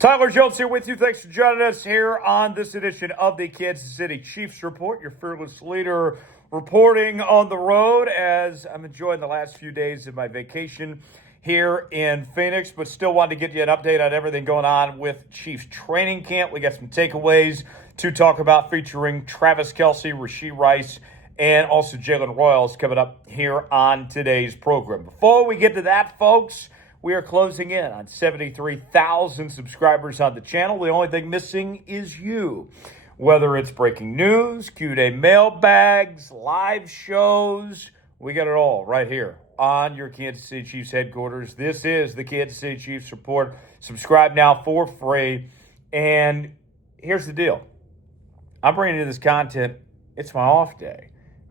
Tyler Jones here with you. Thanks for joining us here on this edition of the Kansas City Chiefs Report, your fearless leader reporting on the road as I'm enjoying the last few days of my vacation here in Phoenix, but still wanted to get you an update on everything going on with Chiefs training camp. We got some takeaways to talk about featuring Travis Kelce, Rashee Rice, and also Jalen Royals coming up here on today's program. Before we get to that, folks, we are closing in on 73,000 subscribers on the channel. The only thing missing is you. Whether it's breaking news, Q&A mailbags, live shows, we got it all right here on your Kansas City Chiefs headquarters. This is the Kansas City Chiefs Report. Subscribe now for free. And here's the deal. I'm bringing you this content. It's my off day.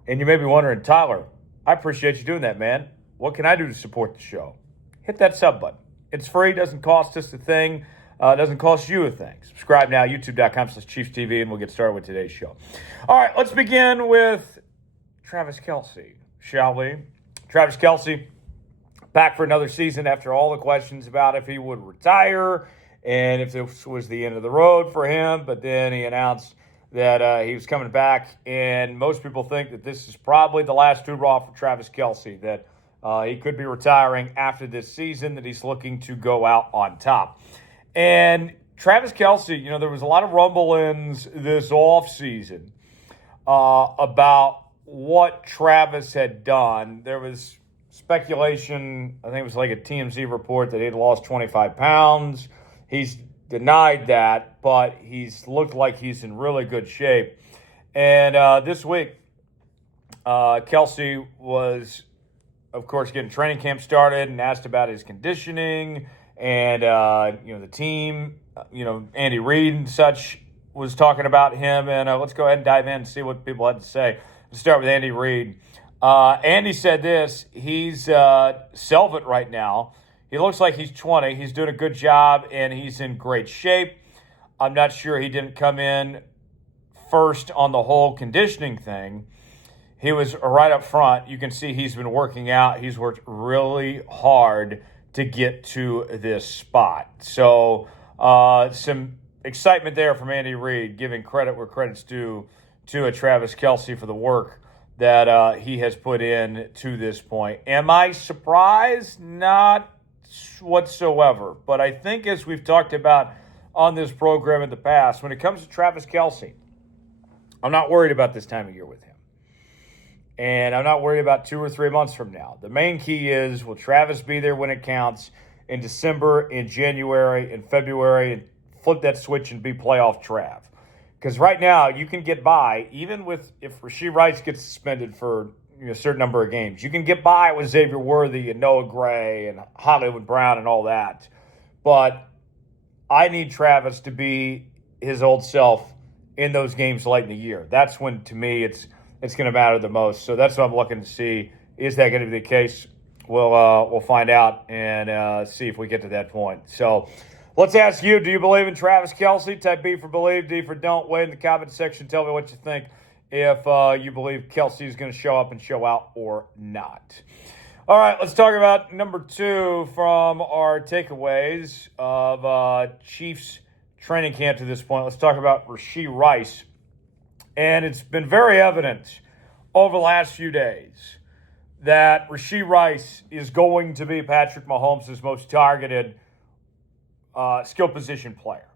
And you may be wondering, Tyler, I appreciate you doing that, man. What can I do to support the show? Hit that sub button. It's free. Doesn't cost us a thing. Doesn't cost you a thing. Subscribe now, youtube.com/ChiefsTV, and we'll get started with today's show. All right, let's begin with Travis Kelce, shall we? Travis Kelce back for another season after all the questions about if he would retire and if this was the end of the road for him. But then he announced that he was coming back, and most people think that this is probably the last hoorah for Travis Kelce, that he could be retiring after this season, that he's looking to go out on top. And Travis Kelce, there was a lot of rumblings this offseason about what Travis had done. There was speculation, I think it was like a TMZ report, that he'd lost 25 pounds. He's denied that, but he's looked like he's in really good shape. And this week, Kelce was, of course, getting training camp started and asked about his conditioning. And, the team, Andy Reid and such was talking about him. And let's go ahead and dive in and see what people had to say. Let's start with Andy Reid. Andy said this. He's Selvit right now. He looks like he's 20. He's doing a good job, and he's in great shape. I'm not sure he didn't come in first on the whole conditioning thing. He was right up front. You can see he's been working out. He's worked really hard to get to this spot. So some excitement there from Andy Reid, giving credit where credit's due to a Travis Kelce for the work that he has put in to this point. Am I surprised? Not whatsoever. But I think, as we've talked about on this program in the past, when it comes to Travis Kelce, I'm not worried about this time of year with him. And I'm not worried about 2 or 3 months from now. The main key is, will Travis be there when it counts in December, in January, in February, and flip that switch and be playoff Trav? Because right now, you can get by, even with, if Rashee Rice gets suspended for a certain number of games, you can get by with Xavier Worthy and Noah Gray and Hollywood Brown and all that. But I need Travis to be his old self in those games late in the year. That's when, to me, it's going to matter the most. So that's what I'm looking to see. Is that going to be the case? We'll find out and see if we get to that point. So let's ask you, do you believe in Travis Kelce? Type B for believe, D for don't. Weigh in the comment section. Tell me what you think, if you believe Kelce is going to show up and show out or not. All right, let's talk about number 2 from our takeaways of Chiefs training camp to this point. Let's talk about Rashee Rice. And it's been very evident over the last few days that Rashee Rice is going to be Patrick Mahomes' most targeted skill position player.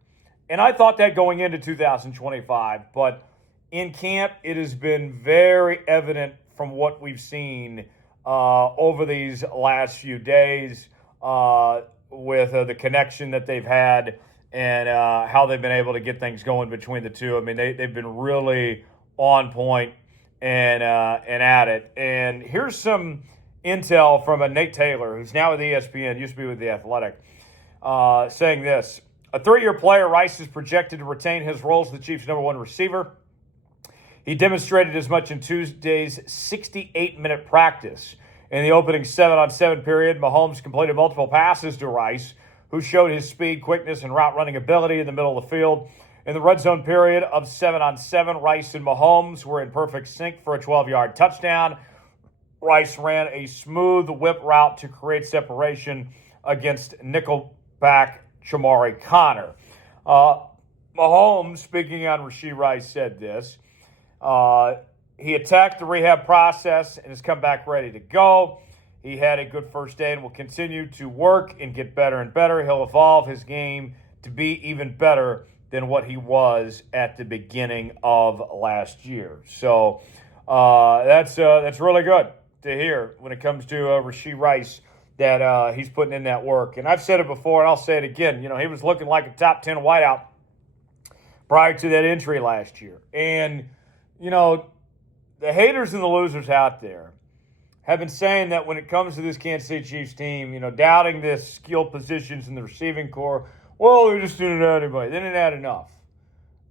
And I thought that going into 2025, but in camp, it has been very evident from what we've seen over these last few days with the connection that they've had and how they've been able to get things going between the two. I mean, they've been really on point and at it. And here's some intel from a Nate Taylor, who's now with ESPN, used to be with The Athletic, saying this. A 3-year player, Rice is projected to retain his role as the Chiefs' number 1 receiver. He demonstrated as much in Tuesday's 68-minute practice. In the opening 7-on-7 period, Mahomes completed multiple passes to Rice, who showed his speed, quickness, and route-running ability in the middle of the field. In the red zone period of 7-on-7, Rice and Mahomes were in perfect sync for a 12-yard touchdown. Rice ran a smooth whip route to create separation against nickelback Chamari Connor. Mahomes, speaking on Rashee Rice, said this. He attacked the rehab process and has come back ready to go. He had a good first day and will continue to work and get better and better. He'll evolve his game to be even better than what he was at the beginning of last year. So that's really good to hear when it comes to Rashee Rice, that he's putting in that work. And I've said it before, and I'll say it again. You know, he was looking like a top 10 wideout prior to that injury last year. And, you know, the haters and the losers out there have been saying that when it comes to this Kansas City Chiefs team, you know, doubting the skill positions in the receiving core, well, they just didn't add anybody. They didn't add enough.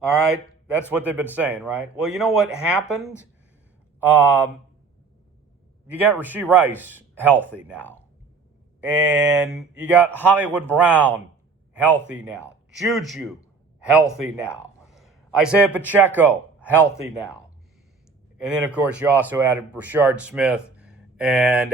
All right? That's what they've been saying, right? Well, you know what happened? You got Rashee Rice healthy now. And you got Hollywood Brown healthy now. Juju healthy now. Isaiah Pacheco healthy now. And then, of course, you also added Rashard Smith and,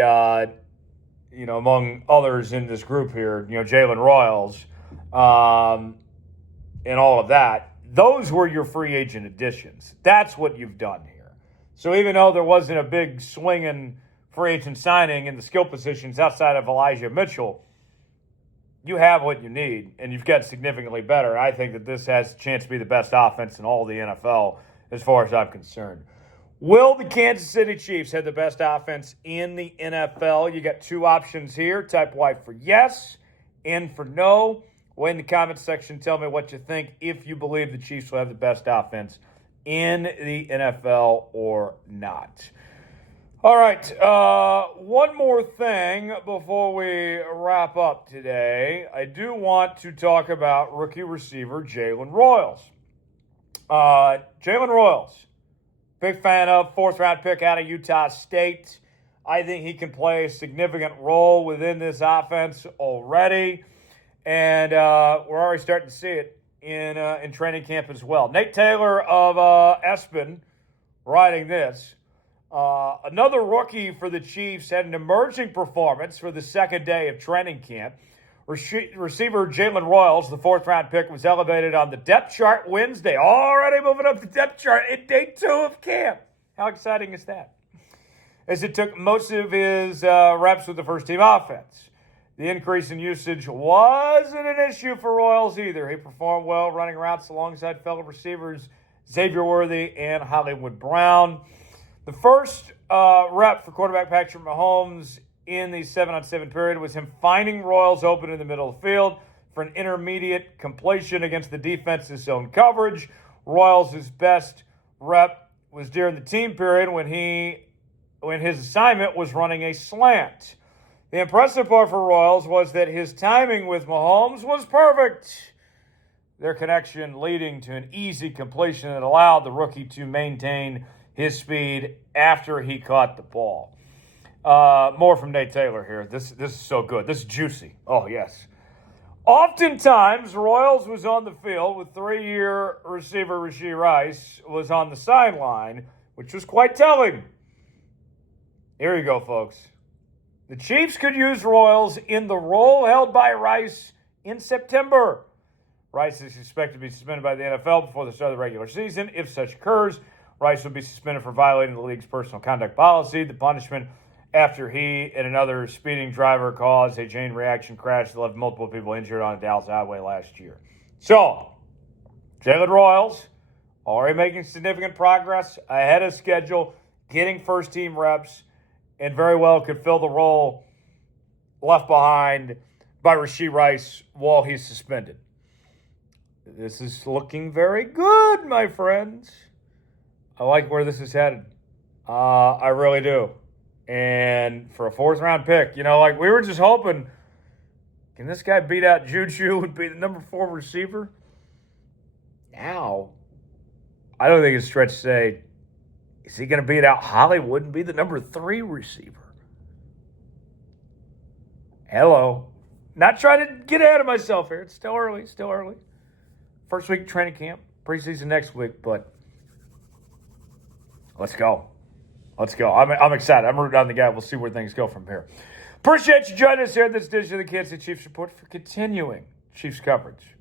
you know, among others in this group here, you know, Jalen Royals and all of that. Those were your free agent additions. That's what you've done here. So even though there wasn't a big swinging free agent signing in the skill positions outside of Elijah Mitchell, you have what you need, and you've gotten significantly better. I think that this has a chance to be the best offense in all of the NFL as far as I'm concerned. Will the Kansas City Chiefs have the best offense in the NFL? You got two options here. Type Y for yes, N for no. Well, in the comment section, tell me what you think, if you believe the Chiefs will have the best offense in the NFL or not. All right, one more thing before we wrap up today. I do want to talk about rookie receiver Jalen Royals. Jalen Royals, big fan of, fourth-round pick out of Utah State. I think he can play a significant role within this offense already, and we're already starting to see it in training camp as well. Nate Taylor of ESPN writing this. Another rookie for the Chiefs had an emerging performance for the second day of training camp. Receiver Jalen Royals, the fourth-round pick, was elevated on the depth chart Wednesday. Already moving up the depth chart in day 2 of camp. How exciting is that? As it took most of his reps with the first-team offense. The increase in usage wasn't an issue for Royals either. He performed well running routes alongside fellow receivers Xavier Worthy and Hollywood Brown. The first rep for quarterback Patrick Mahomes in the 7-on-7 period was him finding Royals open in the middle of the field for an intermediate completion against the defense's zone coverage. Royals' best rep was during the team period when his assignment was running a slant. The impressive part for Royals was that his timing with Mahomes was perfect. Their connection leading to an easy completion that allowed the rookie to maintain his speed after he caught the ball. More from Nate Taylor here. This is so good. This is juicy. Oh, yes. Oftentimes, Royals was on the field with 3-year receiver Rashee Rice was on the sideline, which was quite telling. Here you go, folks. The Chiefs could use Royals in the role held by Rice in September. Rice is expected to be suspended by the NFL before the start of the regular season. If such occurs, Rice will be suspended for violating the league's personal conduct policy. The punishment after he and another speeding driver caused a chain reaction crash that left multiple people injured on a Dallas highway last year. So, Jalen Royals already making significant progress ahead of schedule, getting first-team reps, and very well could fill the role left behind by Rashee Rice while he's suspended. This is looking very good, my friends. I like where this is headed. I really do. And for a fourth-round pick, you know, like we were just hoping, can this guy beat out Juju and be the number 4 receiver? Now, I don't think it's a stretch to say, is he going to beat out Hollywood and be the number 3 receiver? Hello. Not trying to get ahead of myself here. It's still early. First week of training camp, preseason next week, but let's go. I'm excited. I'm rooting on the guy. We'll see where things go from here. Appreciate you joining us here in this edition of the Kansas City Chiefs Report for continuing Chiefs coverage.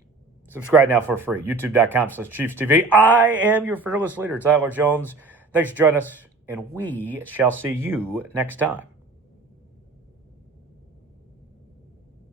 Subscribe now for free. YouTube.com/ChiefsTV. I am your fearless leader, Tyler Jones. Thanks for joining us, and we shall see you next time.